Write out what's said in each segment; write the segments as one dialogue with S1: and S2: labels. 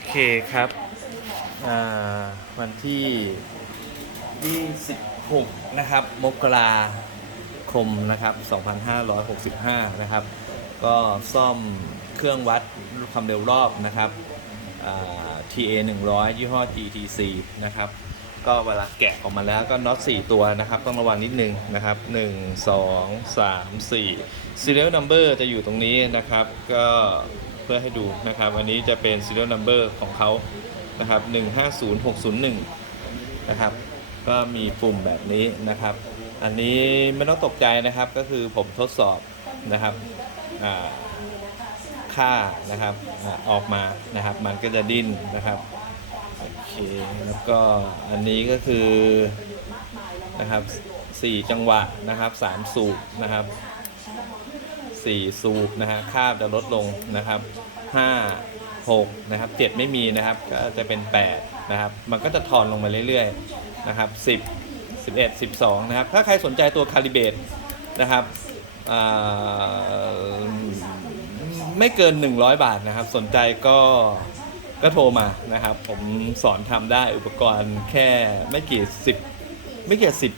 S1: อเคครับ วันที่ 26 นะครับ มกราคมนะครับ 2565 นะครับ ก็ซ่อมเครื่องวัดความเร็วรอบนะครับ TA 100 ยี่ห้อ GTC นะครับ ก็เวลาแกะออกมาแล้วก็น็อต 4 ตัวนะครับ ต้องระวังนิดนึงนะครับ 1 2 3 4 serial number จะอยู่ตรงนี้นะครับ ก็ พื่อให้ดูนะครับอันนี้จะเป็น serial number ของเขานะครับ150601นะครับก็มีปุ่มแบบนี้นะครับ อันนี้ไม่ต้องตกใจนะครับก็คือผมทดสอบนะครับค่านะครับอออกมานะครับ มันก็จะดิ้นนะครับโอเคแล้วก็อันนี้ก็คือนะครับสี่จังหวะนะครับสามสูบนะครับ สี่สูบนะฮะค่าจะลดลงนะครับห้าหกนะครับเจ็ดไม่มีนะครับก็จะเป็นแปดนะครับมันก็จะทอนลงมาเรื่อยๆนะครับสิบสิบเอ็ดสิบสองนะครับถ้าใครสนใจตัวคาลิเบตนะครับไม่เกิน 100 บาทนะครับ สนใจก็ก็โทรมานะครับ ผมสอนทำได้อุปกรณ์แค่ไม่กี่สิบไม่กี่สิบ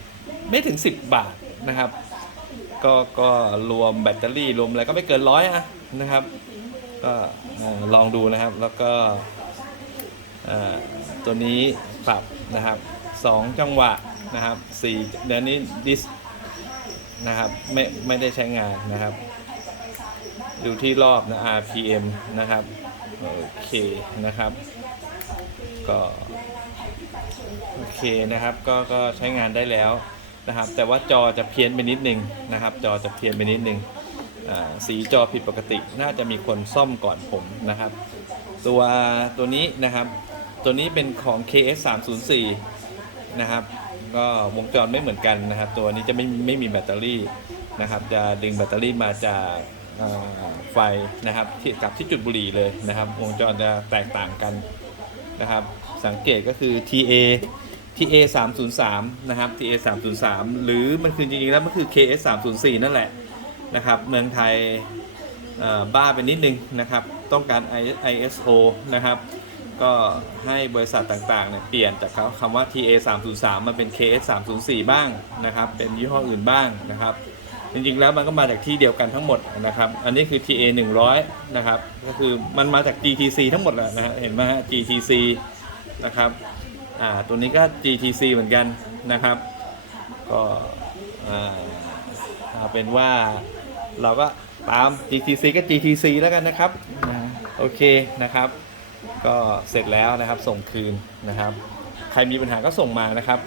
S1: ไม่ถึง 10 บาทนะครับ ก็ก็รวมแบตเตอรี่รวมอะไรก็ไม่เกินร้อยอะนะครับ ก็ลองดูนะครับแล้วก็ตัวนี้ปรับนะครับสองจังหวะนะครับสี่เดี๋ยวนี้ดิสนะครับไม่ไม่ได้ใช้งานนะครับดูที่รอบนะ RPM นะครับโอเคนะครับ ก็โอเคนะครับก็ก็ใช้งานได้แล้ว นะครับ แต่ว่าจอจะเพี้ยนไปนิดนึงนะครับ จอจะเพี้ยนไปนิดนึงสีจอผิดปกติน่าจะมีคนซ่อมก่อนผมนะครับ ตัวตัวนี้นะครับ ตัวนี้เป็นของ KS 304นะครับก็วงจรไม่เหมือนกันนะครับ ตัวนี้จะไม่ไม่มีแบตเตอรี่นะครับ จะดึงแบตเตอรี่มาจากไฟนะครับที่กับที่จุดบุหรี่เลยนะครับ วงจรจะแตกต่างกันนะครับ สังเกตก็คือ TA TA 303นะครับ TA 303หรือมันคือจริงๆแล้วมันคือ KS 304นั่นแหละนะครับ เมืองไทยบ้าไปนิดนึงนะครับ ต้องการ ISO นะครับ ก็ให้บริษัทต่างๆเนี่ยเปลี่ยนจากคำว่า TA 303มาเป็น KS 304บ้างนะครับ เป็นยี่ห้ออื่นบ้างนะครับ จริงๆแล้วมันก็มาจากที่เดียวกันทั้งหมดนะครับ อันนี้คือ TA 100นะครับ ก็คือมันมาจาก GTC ทั้งหมดแหละนะฮะเห็นไหมฮะ GTC นะครับ อ่าตัวนี้ก็ GTC เหมือนกันนะครับ ก็อ่าเอาเป็นว่าเราก็ตาม GTC ก็ GTC แล้วกันนะครับโอเคนะครับ ก็เสร็จแล้วนะครับส่งคืนนะครับ ใครมีปัญหาก็ส่งมานะครับ